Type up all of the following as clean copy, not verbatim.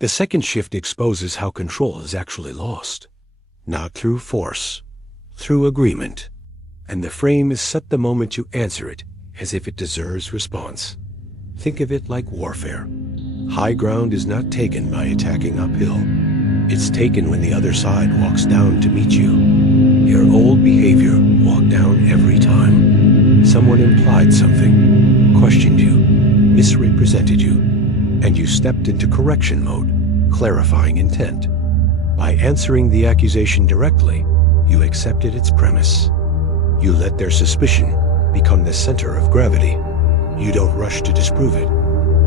The second shift exposes how control is actually lost. Not through force, through agreement. And the frame is set the moment you answer it, as if it deserves response. Think of it like warfare. High ground is not taken by attacking uphill. It's taken when the other side walks down to meet you. Your old behavior walked down every time. Someone implied something, questioned you, misrepresented you, and you stepped into correction mode, clarifying intent. By answering the accusation directly, you accepted its premise. You let their suspicion become the center of gravity. You don't rush to disprove it,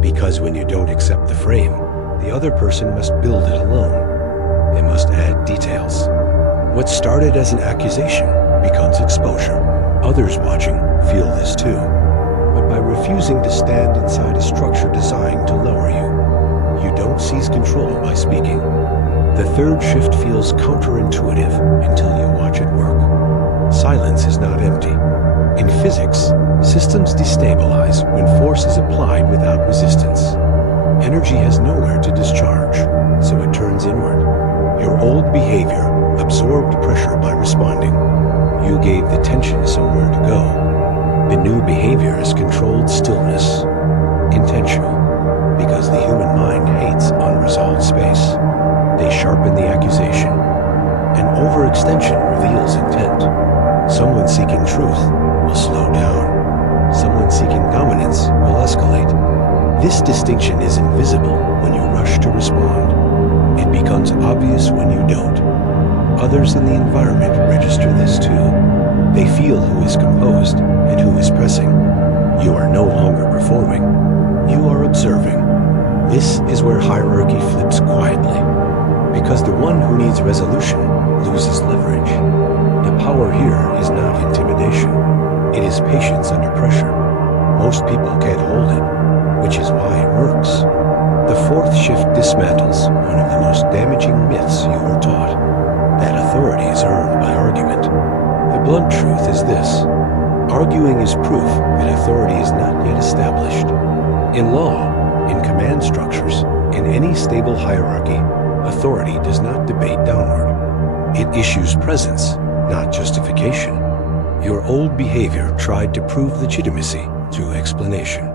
because when you don't accept the frame, the other person must build it alone. They must add details. What started as an accusation becomes exposure. Others watching feel this too. But by refusing to stand inside a structure designed to lower you, you don't seize control by speaking. The third shift feels counterintuitive until you watch it work. Silence is not empty. In physics, systems destabilize when force is applied without resistance. Energy has nowhere to discharge, so it turns inward. Your old behavior absorbed pressure by responding. You gave the tension somewhere to go. The new behavior is controlled stillness, intentional, because the human mind hates unresolved space. They sharpen the accusation. An overextension reveals intent. Someone seeking truth will slow down. Someone seeking dominance will escalate. This distinction is invisible when you rush to respond. It becomes obvious when you don't. Others in the environment register this too. They feel who is composed and who is pressing. You are no longer performing. You are observing. This is where hierarchy flips quietly, because the one who needs resolution loses leverage. The power here is not intimidation. It is patience under pressure. Most people can't hold it, which is why it works. The fourth shift dismantles one of the most damaging myths you were taught, that authority is earned by argument. The blunt truth is this: arguing is proof that authority is not yet established. In law, in command structures, in any stable hierarchy, authority does not debate downward. It issues presence, not justification. Your old behavior tried to prove legitimacy through explanation.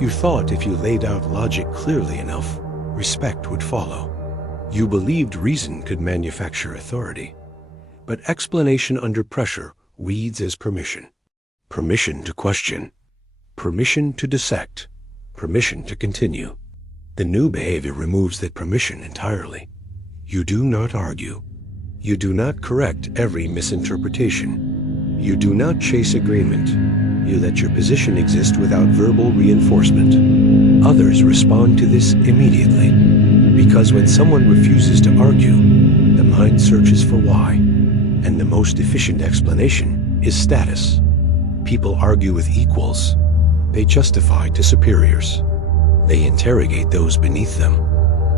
You thought if you laid out logic clearly enough, respect would follow. You believed reason could manufacture authority. But explanation under pressure reads as permission. Permission to question. Permission to dissect. Permission to continue. The new behavior removes that permission entirely. You do not argue. You do not correct every misinterpretation. You do not chase agreement. You let your position exist without verbal reinforcement. Others respond to this immediately, because when someone refuses to argue, the mind searches for why, and the most efficient explanation is status. People argue with equals. They justify to superiors. They interrogate those beneath them.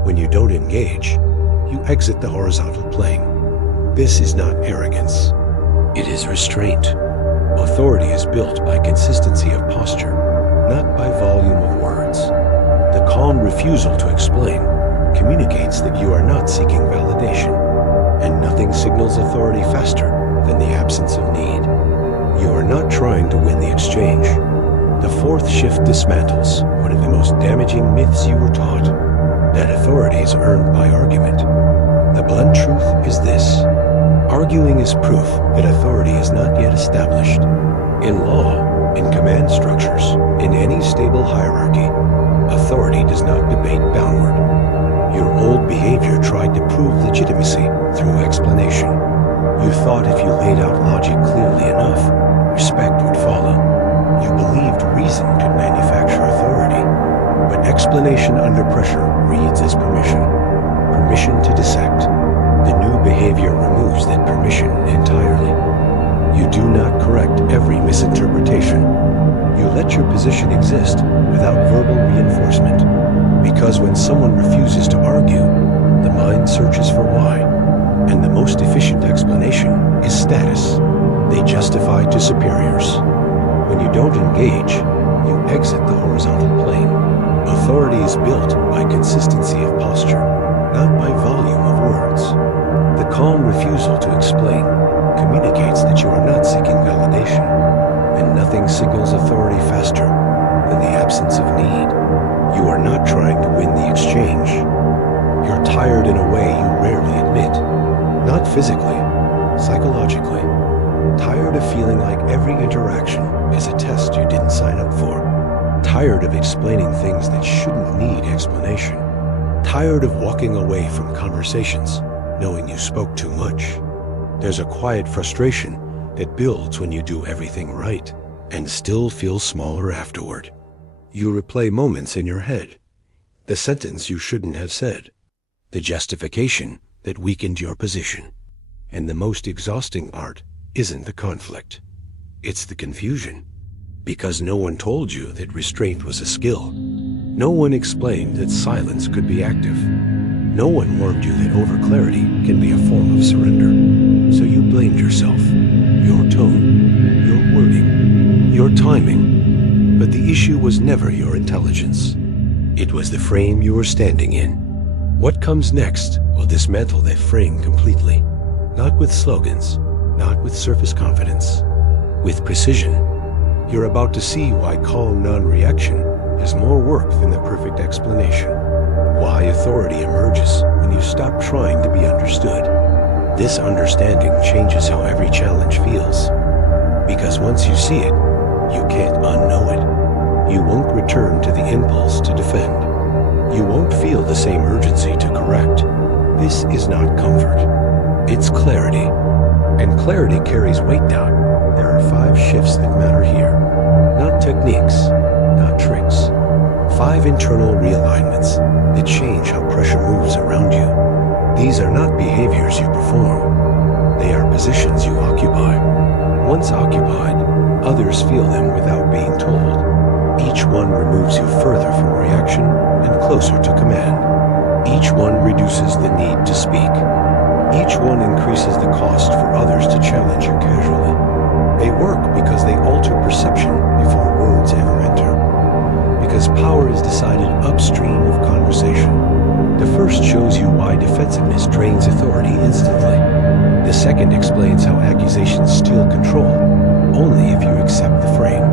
When you don't engage, you exit the horizontal plane. This is not arrogance. It is restraint. Authority is built by consistency of posture, not by volume of words. The calm refusal to explain communicates that you are not seeking validation, and nothing signals authority faster than the absence of need. You are not trying to win the exchange. The fourth shift dismantles one of the most damaging myths you were taught, that authority is earned by argument. The blunt truth is this: arguing is proof that authority is not yet established. In law, in command structures, in any stable hierarchy, authority does not debate downward. Your old behavior tried to prove legitimacy through explanation. You thought if you laid out logic clearly enough, respect would follow. You believed reason could manufacture authority, but explanation under pressure reads as permission. Permission to dissect. The new behavior removes that permission entirely. You do not correct every misinterpretation. You let your position exist without verbal reinforcement, because when someone refuses to argue, the mind searches for why, and the most efficient explanation is status. They justify to superiors. When you don't engage, you exit the horizontal plane. Authority is built by consistency of posture, tired in a way you rarely admit. Not physically, psychologically. Tired of feeling like every interaction is a test you didn't sign up for. Tired of explaining things that shouldn't need explanation. Tired of walking away from conversations knowing you spoke too much. There's a quiet frustration that builds when you do everything right and still feel smaller afterward. You replay moments in your head. The sentence you shouldn't have said. The justification that weakened your position. And the most exhausting part isn't the conflict. It's the confusion. Because no one told you that restraint was a skill. No one explained that silence could be active. No one warned you that overclarity can be a form of surrender. So you blamed yourself, your tone, your wording, your timing. But the issue was never your intelligence. It was the frame you were standing in. What comes next will dismantle that frame completely. Not with slogans, not with surface confidence, with precision. You're about to see why calm non-reaction is more work than the perfect explanation. Why authority emerges when you stop trying to be understood. This understanding changes how every challenge feels. Because once you see it, you can't unknow it. You won't return to the impulse to defend. You won't feel the same urgency to correct. This is not comfort. It's clarity. And clarity carries weight down. There are 5 shifts that matter here. Not techniques, not tricks. 5 internal realignments that change how pressure moves around you. These are not behaviors you perform. They are positions you occupy. Once occupied, others feel them without being told. Each one removes you further from reaction and closer to command. Each one reduces the need to speak. Each one increases the cost for others to challenge you casually. They work because they alter perception before words ever enter. Because power is decided upstream of conversation. The first shows you why defensiveness drains authority instantly. The second explains how accusations steal control, only if you accept the frame.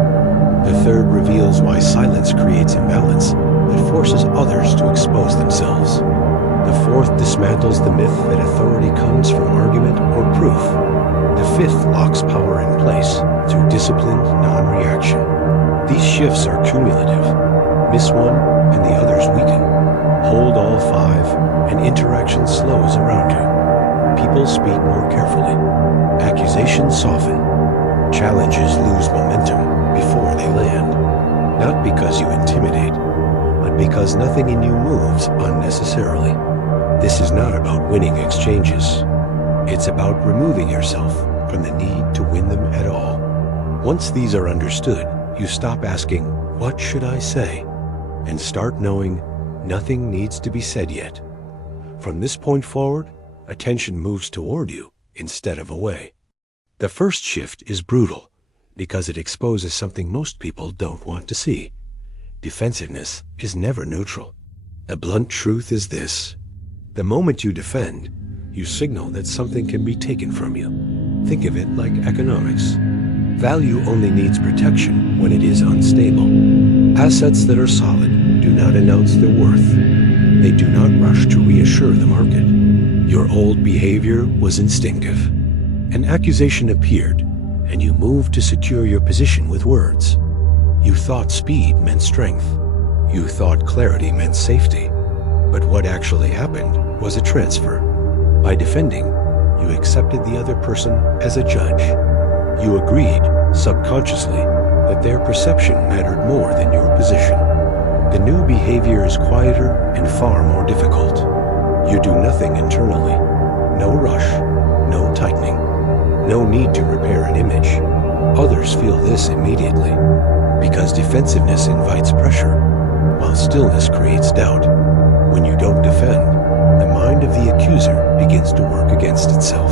The third reveals why silence creates imbalance that forces others to expose themselves. The fourth dismantles the myth that authority comes from argument or proof. The fifth locks power in place through disciplined non-reaction. These shifts are cumulative. Miss one, and the others weaken. Hold all 5, and interaction slows around you. People speak more carefully. Accusations soften. Challenges lose momentum before they land. Not because you intimidate, but because nothing in you moves unnecessarily. This is not about winning exchanges. It's about removing yourself from the need to win them at all. Once these are understood, you stop asking, "What should I say?" and start knowing nothing needs to be said yet. From this point forward, attention moves toward you instead of away. The first shift is brutal because it exposes something most people don't want to see. Defensiveness is never neutral. A blunt truth is this: the moment you defend, you signal that something can be taken from you. Think of it like economics. Value only needs protection when it is unstable. Assets that are solid do not announce their worth. They do not rush to reassure the market. Your old behavior was instinctive. An accusation appeared, and you moved to secure your position with words. You thought speed meant strength. You thought clarity meant safety. But what actually happened was a transfer. By defending, you accepted the other person as a judge. You agreed, subconsciously, that their perception mattered more than your position. The new behavior is quieter and far more difficult. You do nothing internally. No rush, no tightening, no need to repair an image. Others feel this immediately, because defensiveness invites pressure, while stillness creates doubt. When you don't defend, the mind of the accuser begins to work against itself.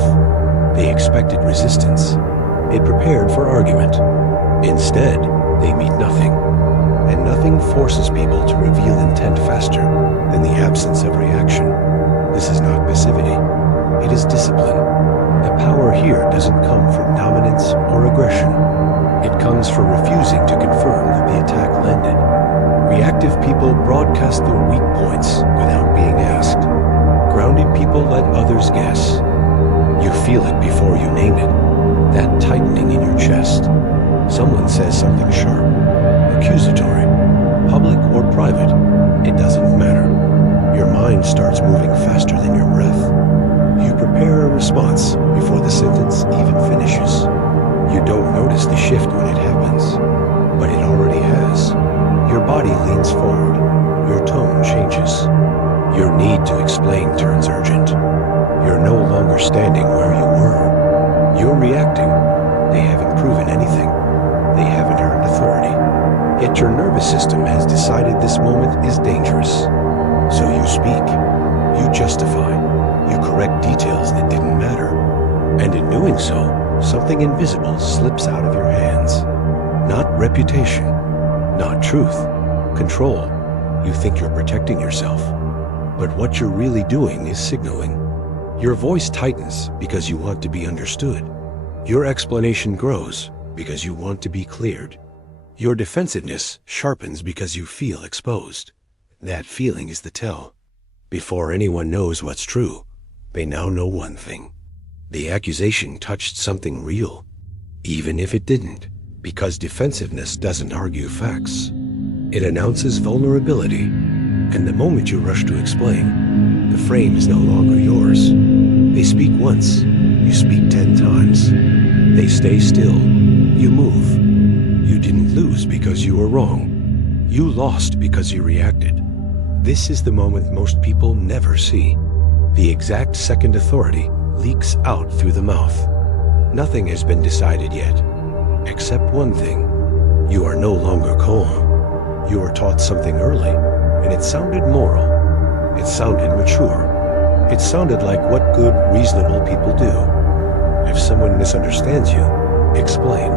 They expected resistance. It prepared for argument. Instead, they meet nothing. And nothing forces people to reveal intent faster than the absence of reaction. This is not passivity. It is discipline. The power here doesn't come from dominance or aggression. It comes from refusing to confirm that the attack landed. Reactive people broadcast their weak points without being asked. guess. You feel it before you name it, that tightening in your chest. Someone says something sharp, accusatory, public or private, it doesn't matter. Your mind starts moving faster than your breath. You prepare a response before the sentence even finishes. You don't notice the shift when it happens, but it already has. Your body leans forward. Your tone changes. Your need to explain turns urgent. You're no longer standing where you were. You're reacting. They haven't proven anything. They haven't earned authority. Yet your nervous system has decided this moment is dangerous. So you speak. You justify. You correct details that didn't matter. And in doing so, something invisible slips out of your hands. Not reputation. Not truth. Control. You think you're protecting yourself. But what you're really doing is signaling. Your voice tightens because you want to be understood. Your explanation grows because you want to be cleared. Your defensiveness sharpens because you feel exposed. That feeling is the tell. Before anyone knows what's true, they now know one thing. The accusation touched something real, even if it didn't, because defensiveness doesn't argue facts. It announces vulnerability, and the moment you rush to explain, the frame is no longer yours. They speak once, you speak 10 times. They stay still, you move. You didn't lose because you were wrong. You lost because you reacted. This is the moment most people never see. The exact second authority leaks out through the mouth. Nothing has been decided yet, except one thing. You are no longer calm. You were taught something early, and it sounded moral. It sounded mature. It sounded like what good, reasonable people do. If someone misunderstands you, explain.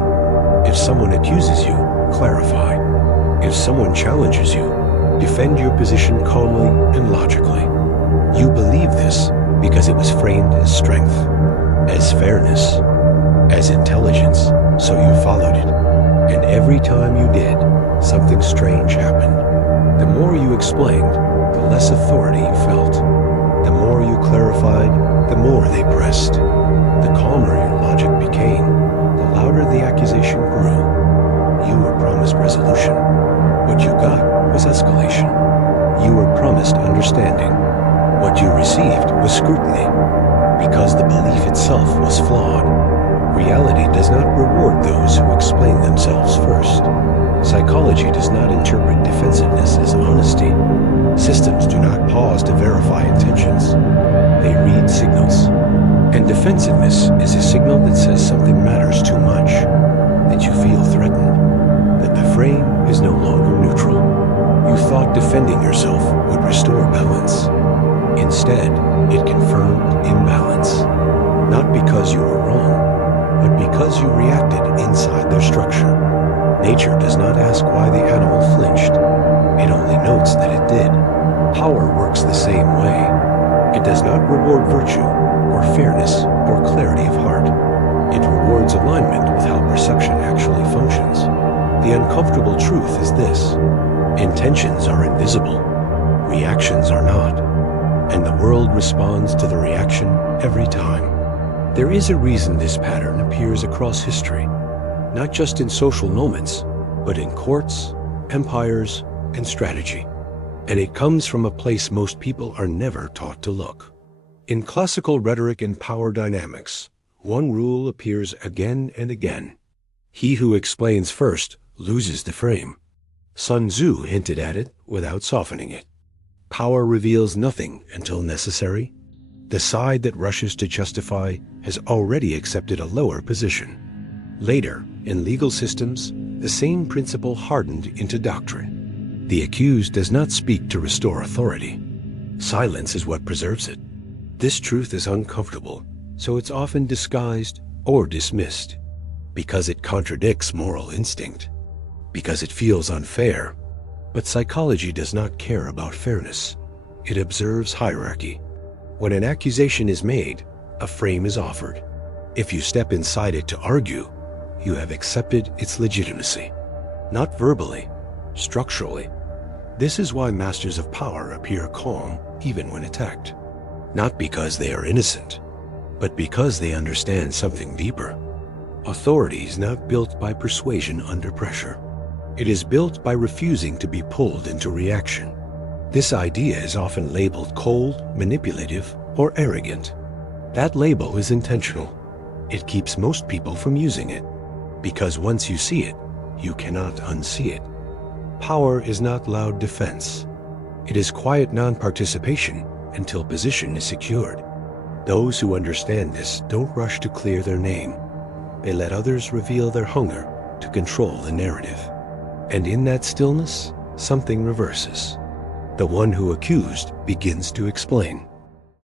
If someone accuses you, clarify. If someone challenges you, defend your position calmly and logically. You believe this because it was framed as strength, as fairness, as intelligence, so you followed it. And every time you did, something strange happened. The more you explained, the less authority you felt. The more you clarified, the more they pressed. The calmer your logic became, the louder the accusation grew. You were promised resolution. What you got was escalation. You were promised understanding. What you received was scrutiny, because the belief itself was flawed. Reality does not reward those who explain themselves first. Psychology does not interpret defensiveness as honesty. Systems do not pause to verify intentions. They read signals. And defensiveness is a signal that says something matters too much, that you feel threatened, that the frame is no longer neutral. You thought defending yourself would restore balance. Instead, it confirmed imbalance. Not because you were wrong, but because you reacted inside their structure. Nature does not ask why the animal flinched. It only notes that it did. Power works the same way. It does not reward virtue, or fairness, or clarity of heart. It rewards alignment with how perception actually functions. The uncomfortable truth is this: intentions are invisible, reactions are not, and the world responds to the reaction every time. There is a reason this pattern appears across history, not just in social moments, but in courts, empires, and strategy. And it comes from a place most people are never taught to look. In classical rhetoric and power dynamics, one rule appears again and again. He who explains first loses the frame. Sun Tzu hinted at it without softening it. Power reveals nothing until necessary. The side that rushes to justify has already accepted a lower position. Later, in legal systems, the same principle hardened into doctrine. The accused does not speak to restore authority. Silence is what preserves it. This truth is uncomfortable, so it's often disguised or dismissed, because it contradicts moral instinct, because it feels unfair. But psychology does not care about fairness. It observes hierarchy. When an accusation is made, a frame is offered. If you step inside it to argue, you have accepted its legitimacy. Not verbally, structurally. This is why masters of power appear calm even when attacked. not because they are innocent, but because they understand something deeper. Authority is not built by persuasion under pressure. It is built by refusing to be pulled into reaction. This idea is often labeled cold, manipulative, or arrogant. That label is intentional. It keeps most people from using it, because once you see it, you cannot unsee it. Power is not loud defense. It is quiet non-participation until position is secured. Those who understand this don't rush to clear their name. They let others reveal their hunger to control the narrative. And in that stillness, something reverses. The one who accused begins to explain.